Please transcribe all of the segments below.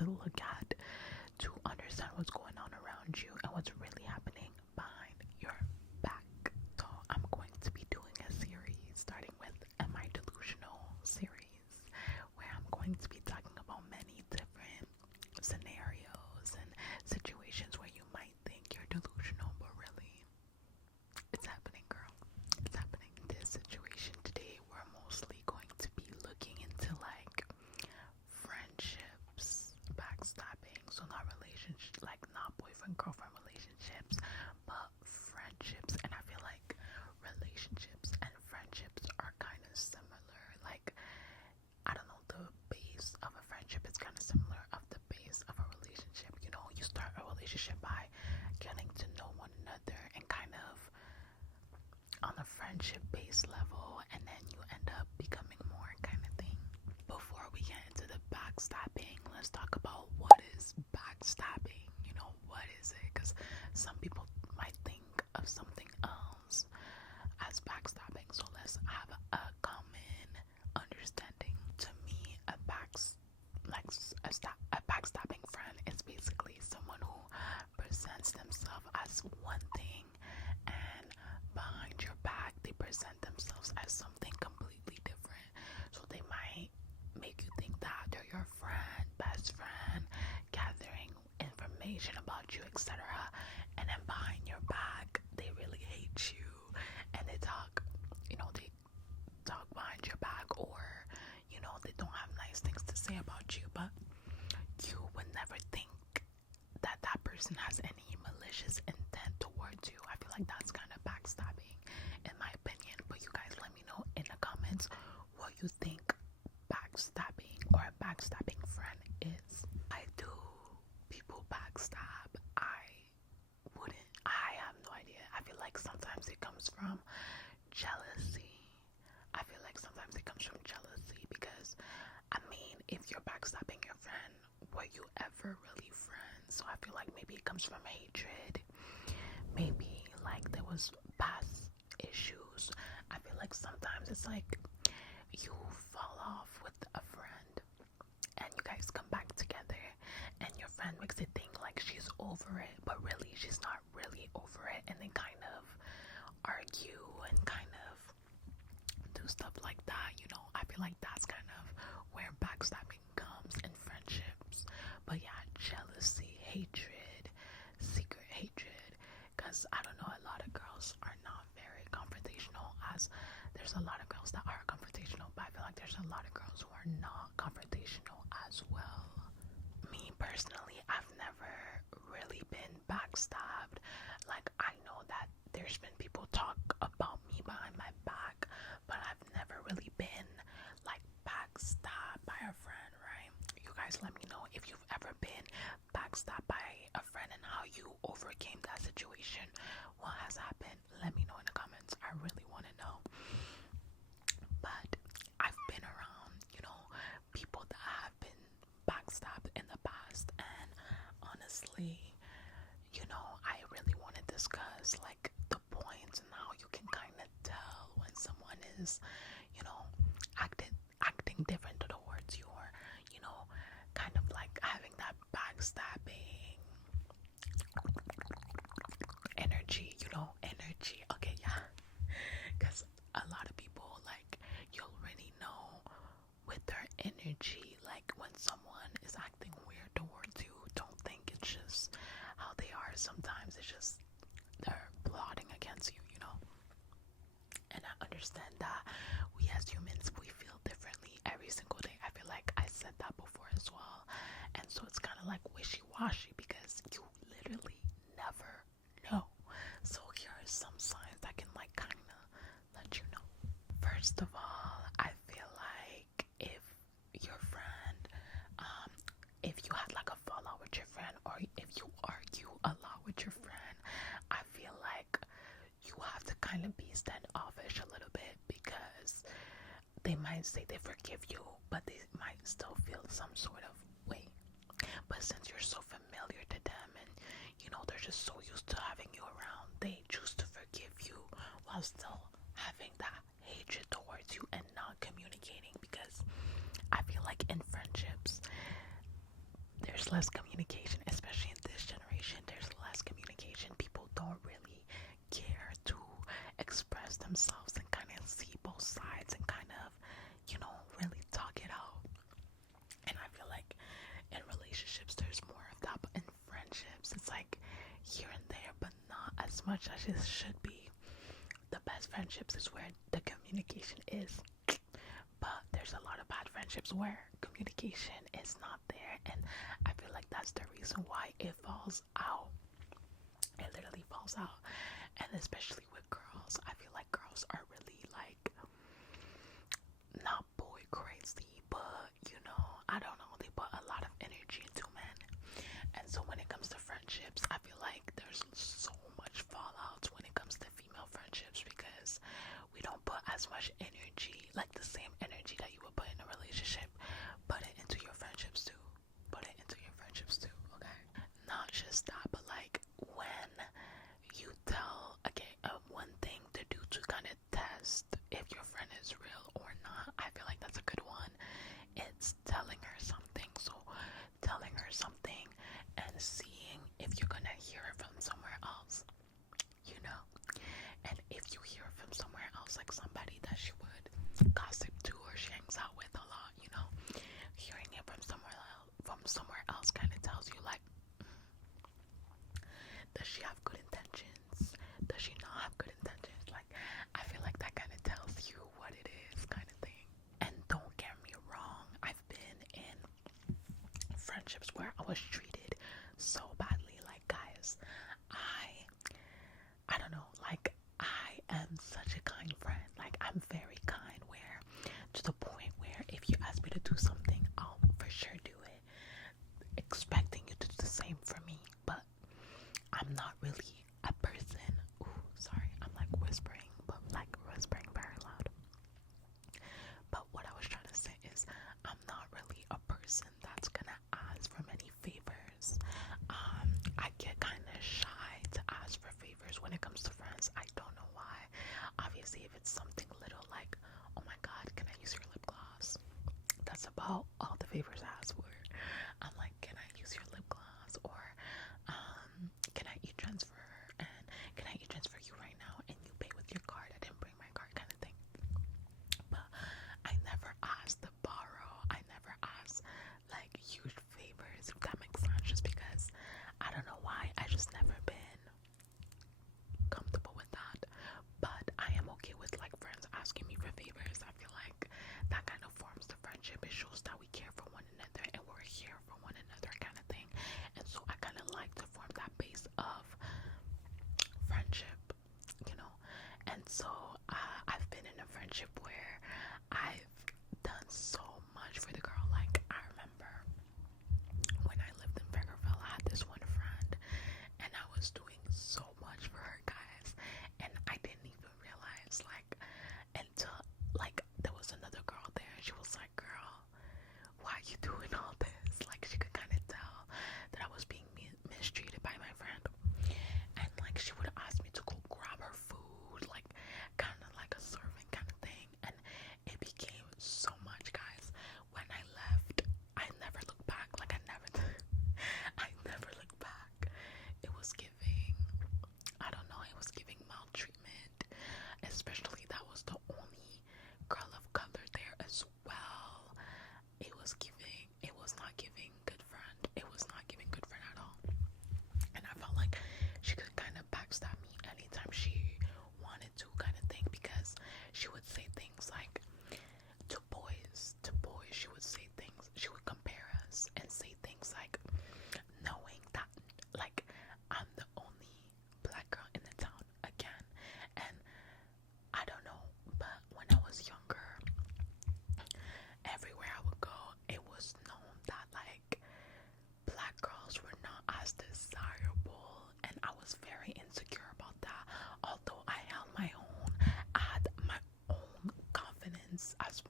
to look at to understand what's going on around you and what's really happening behind your back. So I'm going to be doing a series starting with Am I Delusional series, where I'm going to be talking about many different scenarios and situations where you might think you're delusional, but really it's happening, girl. It's happening. This situation today, we're mostly going to be looking into like friendships, backstabbing, so not relationships, like not boyfriend girlfriend relationships, but friendships. And I feel like relationships and friendships are kind of similar. Like, I don't know, the base of a friendship is kind of similar of the base of a relationship. You know, you start a relationship by getting to know one another and kind of on a friendship base level, and then you end up becoming more kind of thing. Before we get into the backstabbing, let's talk about what is backstabbing. You know, what is it? Because some people might think of something else as backstabbing. So let's have a common understanding. To me, a backstabbing friend is basically someone who presents themselves as one thing, and behind your back they present themselves as something completely different. So they might make you think that they're your friend, best friend, gathering information about you, etc. And then behind your back they really hate you, and they talk behind your back, or they don't have nice things to say about you, but you would never think that that person has any malicious intent towards you. I feel like that's kind of backstabbing in my opinion. But you guys let me know in the comments what you think backstabbing or a backstabbing friend is. I do people backstab? I wouldn't. I have no idea. I feel like sometimes it comes from jealousy. Because if you're backstabbing your friend, were you ever really friends? So I feel like maybe it comes from hatred. Maybe like there was past issues. I feel like sometimes it's like you fall off with a friend and you guys come back together, and your friend makes it think like she's over it, but really she's not really over it, and they kind of argue and kind of do stuff like that. I feel like that's kind of where backstabbing comes in friendships. But yeah, jealousy, hatred, secret hatred, because I don't know, a lot of girls are not very confrontational, as there's a lot of girls that are confrontational, but I feel like there's a lot of girls who are not confrontational as well. Me personally, I've never really been backstabbed. Like, I know that there's been people talk about me behind my back, but I've never really been like backstabbed by a friend, right? You guys let me know if you've ever been backstabbed by a friend and how you overcame that situation. What has happened? Let me know in the comments. I really want to know. But I've been around, people that have been backstabbed in the past, and honestly, I really want to discuss like the points and how you can kind of tell when someone is, acting different towards you, or kind of like having that backstabbing energy, energy. Okay, yeah, because a lot of people, like, you'll really know with their energy, like when someone is acting weird towards you. Don't think it's just how they are. Sometimes it's just they're plotting against you, and I understand that we as humans, we feel differently every single day. I feel like I said that before as well, and so it's kind of like wishy-washy because you literally never know. So here are some signs that can like kind of let you know. First of all, I feel like if your friend, if you had like a fallout with your friend, or if you argue a lot with your friend, I feel like you have to kind of be standoffish a little bit, because they might say they forgive you, but they might still feel some sort of way. But since you're so familiar to them, and they're just so used to having you around, they choose to forgive you while still having that hatred towards you and not communicating. Because I feel like in friendships, there's both sides and kind of, really talk it out. And I feel like in relationships there's more of that, but in friendships it's like here and there, but not as much as it should be. The best friendships is where the communication is, but there's a lot of bad friendships where communication is not there, and I feel like that's the reason why it falls out. It literally falls out. And especially with girls, I feel like girls are really like not boy crazy, but I don't know, they put a lot of energy into men. And so when it comes to friendships, I feel like there's so much fallout when it comes to female friendships, because we don't put as much energy, like the same energy that you would put in a relationship, put it into your friendships too. Put it into your friendships too, okay? Not just that, but like when you tell, okay, one thing to do to kind of test if your friend is real or not, I feel like that's a good one. It's telling her something. So telling her something and seeing if you're gonna hear it from somewhere else, and if you hear it from somewhere else, like somebody that she would gossip to or she hangs out with a lot, hearing it from somewhere else kind of tells you like, does she have good intentions? Does she not have good intentions? Like, I feel like that kind of tells you what it is, kind of thing. And don't get me wrong, I've been in friendships where I was treated so badly. Like, guys, I don't know, like, I am such a kind friend. Like, I'm very kind, where to the point where if you ask me to do something, I'll for sure do it, expecting you to do the same for me. But I'm not really a person. Ooh, sorry, I'm like whispering, but like whispering very loud. But what I was trying to say is, I'm not really a person that's gonna ask for many favors. I get kind of shy to ask for favors when it comes to friends. I don't know why. Obviously, if it's something little like, oh my god, can I use your lip gloss? That's about all the favors I ask for. I'm like, can I use your lip gloss? Or can I e-transfer? And can I e-transfer you right now and you pay with your card? I didn't bring my card, kind of thing. But I never asked to borrow. I never asked like huge favors, if that makes sense, just because I don't know why. I just never been comfortable with that. But I am okay with like friends asking me for favors. I feel like that kind of forms the friendship. It shows that we care for one another and we're here for one another, kind of thing. And so I kind of like to form that base of friendship, and so I've been in a friendship where I've done so much for the girl. Like, I remember when I lived in Beckerville, I had this one friend and I was doing so much for her, guys, and I didn't even realize, like, until like there was another girl there and she was like, girl, why are you doing all this? Like, she could kind of tell that I was being mistreated by my friend, and like she would ask me to go grab her food, like kind of like a servant kind of thing. And it became so much, guys. When I left, I never looked back. Like, I never looked back. It was giving, I don't know, it was giving maltreatment, especially that was the only girl of color there as well. It was not giving good friend. It was not giving good friend at all. And I felt like she could kind of backstab me anytime she wanted to, kind of thing, because she would say things like, to boys, she would say things, she would compare us and say things like, knowing that, like, I'm the only black girl in the town again. And I don't know, but when I was younger, everywhere I would go, it was known that, like, black girls were not as desirable, and I was very insecure about that. Although I held my own, I had my own confidence, as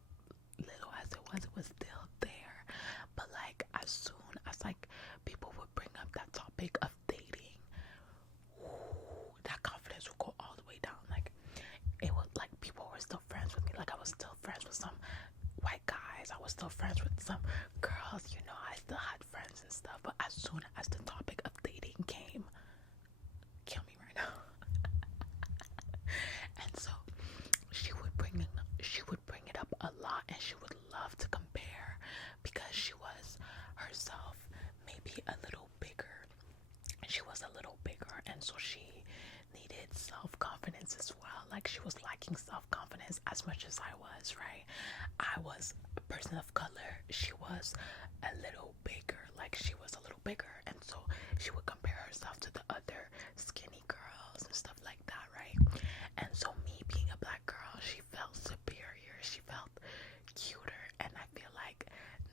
little as it was still there. But like, as soon as like people would bring up that topic of dating, that confidence would go all the way down. Like, it was like people were still friends with me. Like, I was still friends with some white guys, I was still friends with some girls, I still had friends and stuff. But as soon as the topic of dating came, kill me right now. And so she would and so she needed self-confidence as well. Like, she was lacking self-confidence as much as I was, right? I was a person of color. She was a little bigger. Like, she was a little bigger, and so she would compare herself to the other skinny girls and stuff like that, right? And so me being a black girl, she felt superior. She felt cuter, and I feel like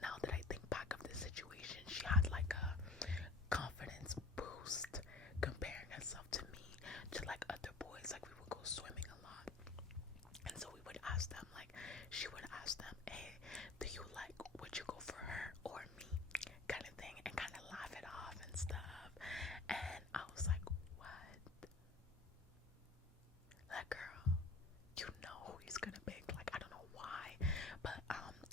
now that I think back of this situation, she had like a confidence boost comparing herself to me to like other boys. Like, we would go swimming a lot, and so we would ask them, like, she would ask them, hey, do you like, would you go for her or me, kind of thing, and kind of laugh it off and stuff. And I was like, what? That girl, you know who he's gonna pick. Like, I don't know why, but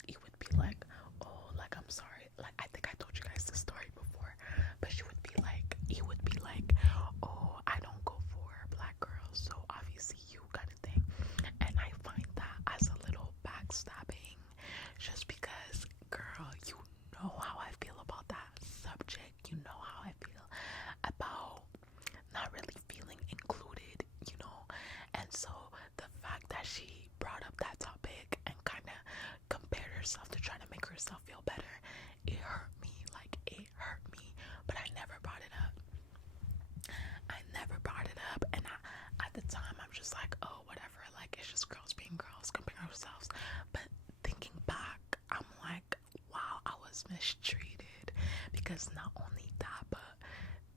he would be like, oh, like, I'm sorry, like, I think I told you guys this story before, but he would be like, oh, I don't go for black girls, so obviously you, kind of thing. And I find that as a little backstabbing, just because, girl, you know how I feel about that subject. You know how I feel about not really feeling included, you know. And so the fact that she brought up that topic and kind of compared herself to try to make herself feel better, it hurt me. Like, it hurt me, but I never brought it up. And at the time, I'm just like, oh, whatever, like, it's just girls being girls, comparing ourselves. But thinking back, I'm like, wow, I was mistreated, because not only that, but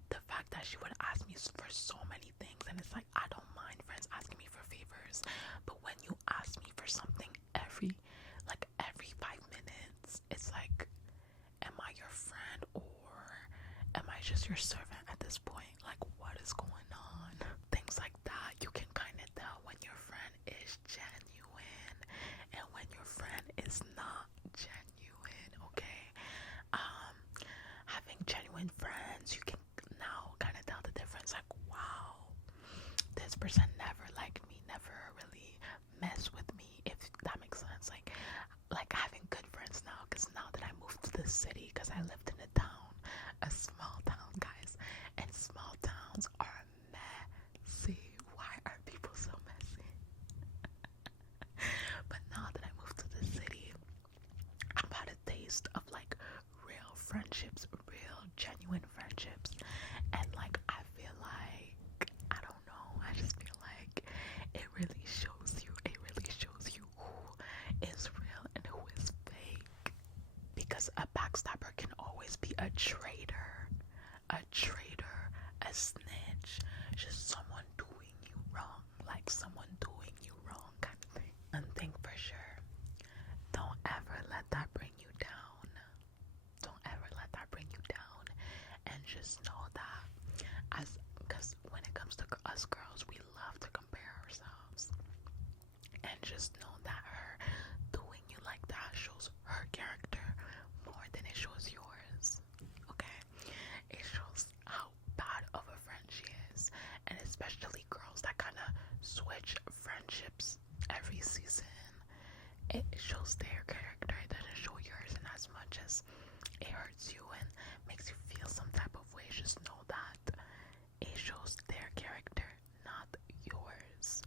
the fact that she would ask me for so many things, and it's like, I don't mind friends asking me for favors, but when you ask me for something every 5 minutes, it's like, am I your friend or am I just your servant at this point? Like, what is going on? Things like that, you can kind of tell when your friend is genuine and when your friend is not genuine, okay? Having genuine friends, you can now kind of tell the difference. Like, wow, this person never liked me, never really messed with me, if that makes sense. Like having good friends now, because now that I moved to the city, because I lived in a town, a small town, guys, and small towns are messy. Why are people so messy? But now that I moved to the city, I've had a taste of like real friendships, real genuine friendships, and like, I feel like, I don't know, I just feel like it really shows you who is real and who is fake, because a backstabber can always be a traitor, a snitch, just someone doing you wrong, like someone doing you wrong, kind of thing. One thing for sure, don't ever let that bring you down. Don't ever let that bring you down. And just know that, because when it comes to us girls, we love to compare ourselves. And just know that her doing you like that shows her character more than it shows yours. Okay? It shows how bad of a friend she is. And especially girls that kind of switch friendships every season. It shows their character. It doesn't show yours. And as much as it hurts you and makes you feel some type of way, just know that it shows their character, not yours.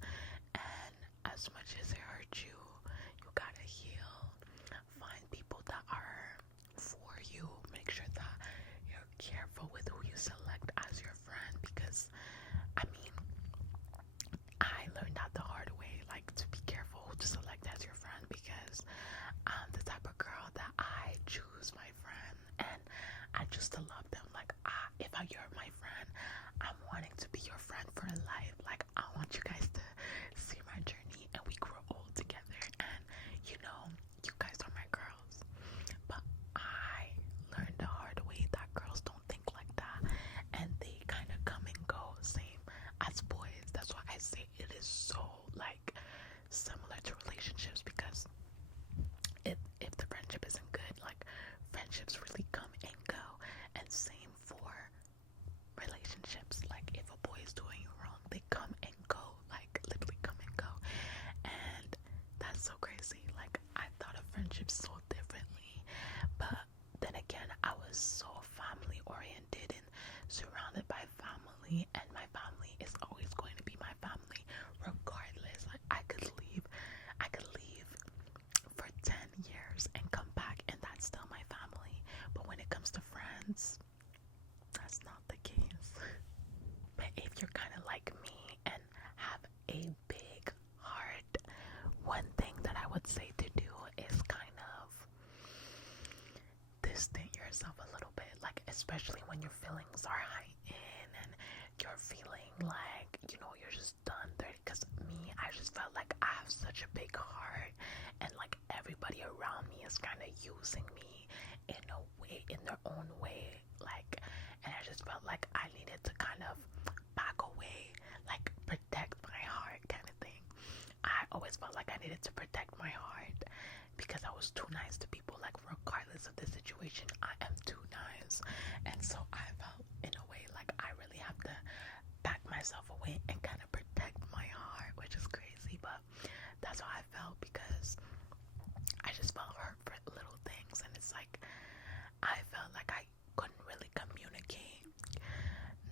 And as much as it hurts you, you gotta heal. Find people that are for you. Make sure that you're careful with who you select as your friend, because I mean, I learned that the hard way, like, to be careful who to select as your friend, because I'm the type of girl that I choose my friend and I just to love them. Like, if you're my friend, I'm wanting to be your friend for life. Like, I want you guys to see my journey and we grow old together, and you know, you guys are my girls. But I learned the hard way that girls don't think like that, especially when your feelings are heightened and you're feeling like, you're just done. Because me, I just felt like I have such a big heart, and like everybody around me is kind of using me in a way, in their own way, like, and I just felt like I needed to kind of back away, like protect my heart kind of thing. I always felt like I needed to protect my heart because I was too nice to people. Like, regardless of the situation, I am too nice. And so I felt in a way like I really have to back myself away and kind of protect my heart, which is crazy, but that's how I felt, because I just felt hurt for little things. And it's like I felt like I couldn't really communicate.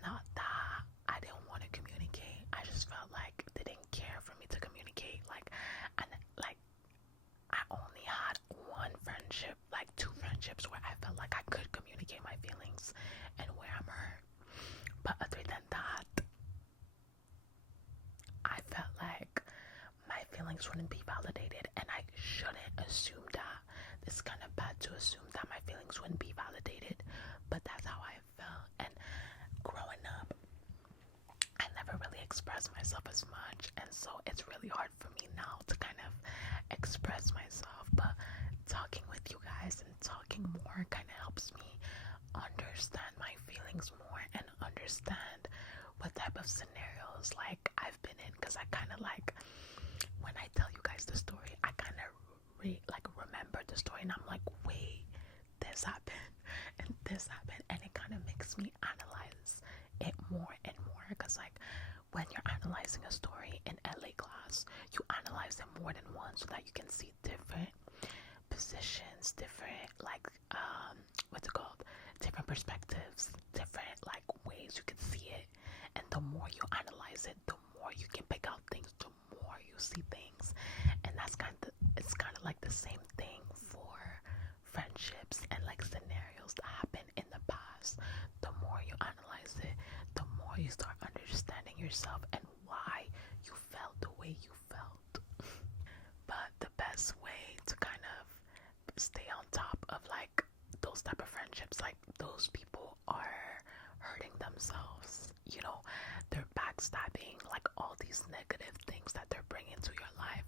Not that I didn't want to communicate, I just felt like they didn't care for me to communicate. And I only had one friendship, like 2 friendships, where I felt like I could communicate my feelings and where I'm hurt. But other than that, I felt like my feelings wouldn't be validated, and I shouldn't assume that. It's kind of bad to assume that my feelings wouldn't be validated, but that's how I felt. And growing up, I never really expressed myself as much, and so it's really hard for me now to kind of express myself. But talking with you guys and talking more kind of helps me understand my feelings more and understand what type of scenarios like I've been in, because I kind of like, when I tell you guys the story, I kind of remember the story, and I'm like, wait, this happened and this happened, and it kind of makes me analyze it more and more. Because like when you're analyzing a story in LA class, you analyze them more than once so that you can see different positions, different what's it called, different perspectives, different like ways you can see it. And the more you analyze it, the more you can pick out things, the more you see things. And it's kind of like the same thing for friendships and like scenarios that happen in the past. The more you analyze it, the more you start understanding yourself and why you felt the way you felt. But the best way to kind of stay on top of like those type of friendships, like those people are hurting themselves, they're backstabbing, like all these negative things that they're bringing to your life,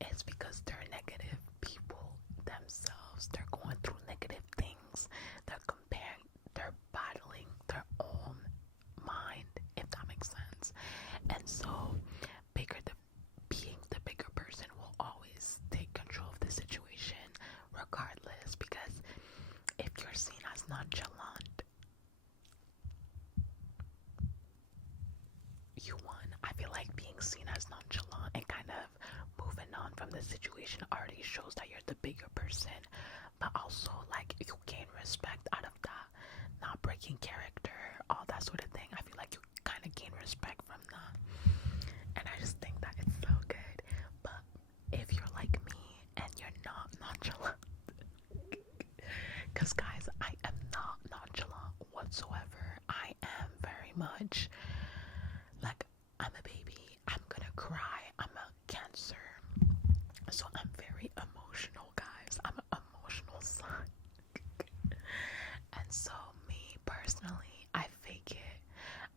it's because they're negative people themselves. They're going through negative things. They're battling their own mind, if that makes sense. And so being the bigger person will always take control of the situation regardless, because if you're seen as nonchalant, you won. I feel like being seen as nonchalant and kind of moving on from the situation already shows that you're the bigger person, but also like you gain respect out of that, not breaking character, all that sort of thing. I feel like you kind of gain respect from that, and I just think that it's so good. But if you're like me and you're not nonchalant, because guys, I am not nonchalant whatsoever. I am very much like, I'm a baby, I'm gonna cry, I'm a Cancer, so I'm very emotional, guys. I'm an emotional son. And so me personally, I fake it.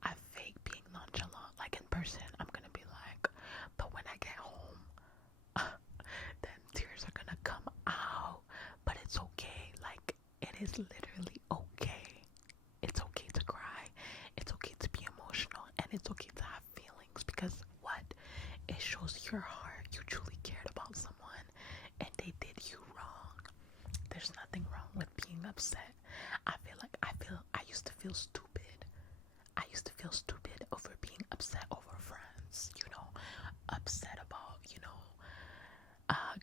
I fake being nonchalant. Like in person, I'm gonna be like, but when I get home, then tears are gonna come out. But it's okay. Like, it is literally okay. It's okay to cry. It's okay to be emotional, and it's okay to have feelings, because what? It shows your heart. You truly cared about someone and they did you wrong. There's nothing wrong with being upset. I used to feel stupid. I used to feel stupid over being upset over friends, upset about,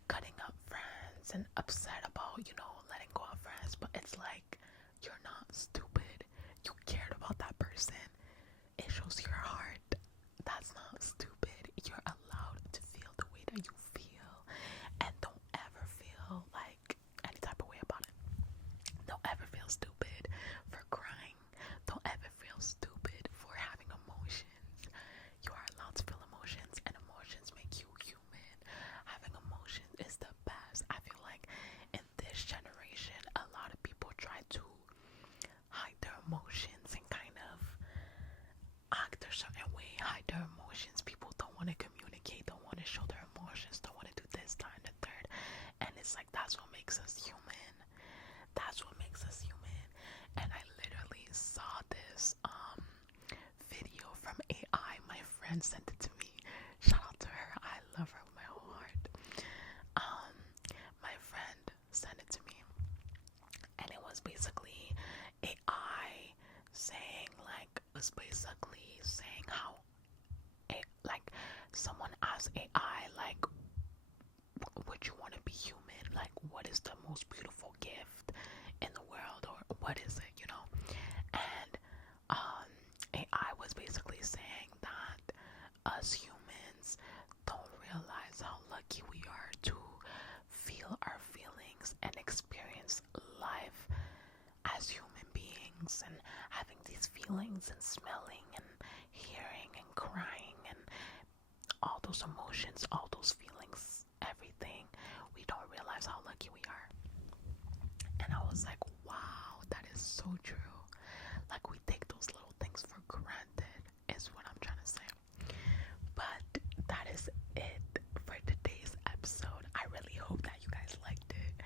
cutting up friends, and upset about, letting go of friends. But it's like, you're not stupid. You cared about that person. It shows your heart. That's not stupid. You're allowed to feel the way that you feel, and don't ever feel like any type of way about it. Don't ever feel stupid for crying. Don't ever feel stupid for having emotions. You are allowed to feel emotions, and emotions make you human. Having emotions is the best. I feel like in this generation, a lot of people try to hide us. Like, that's what makes us human. That's what makes us human. And I literally saw this video from AI. My friend sent it to me. Shout out to her. I love her with my whole heart. My friend sent it to me, and it was basically AI saying, like, how like someone asked AI, like, would you want to be human? Like, what is the most beautiful gift in the world, or what is it, you know? And AI was basically saying that us humans don't realize how lucky we are to feel our feelings and experience life as human beings, and having these feelings and smelling and hearing and crying and all those emotions, all those feelings, everything. We don't realize how lucky we are. And I was like, wow, that is so true. Like, we take those little things for granted, is what I'm trying to say. But that is it for today's episode. I really hope that you guys liked it.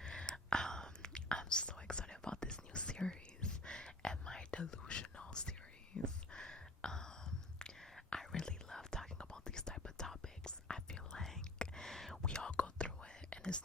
I'm so excited about this new series and my Delusional series. I really love talking about these type of topics. I feel like we all go through it, and it's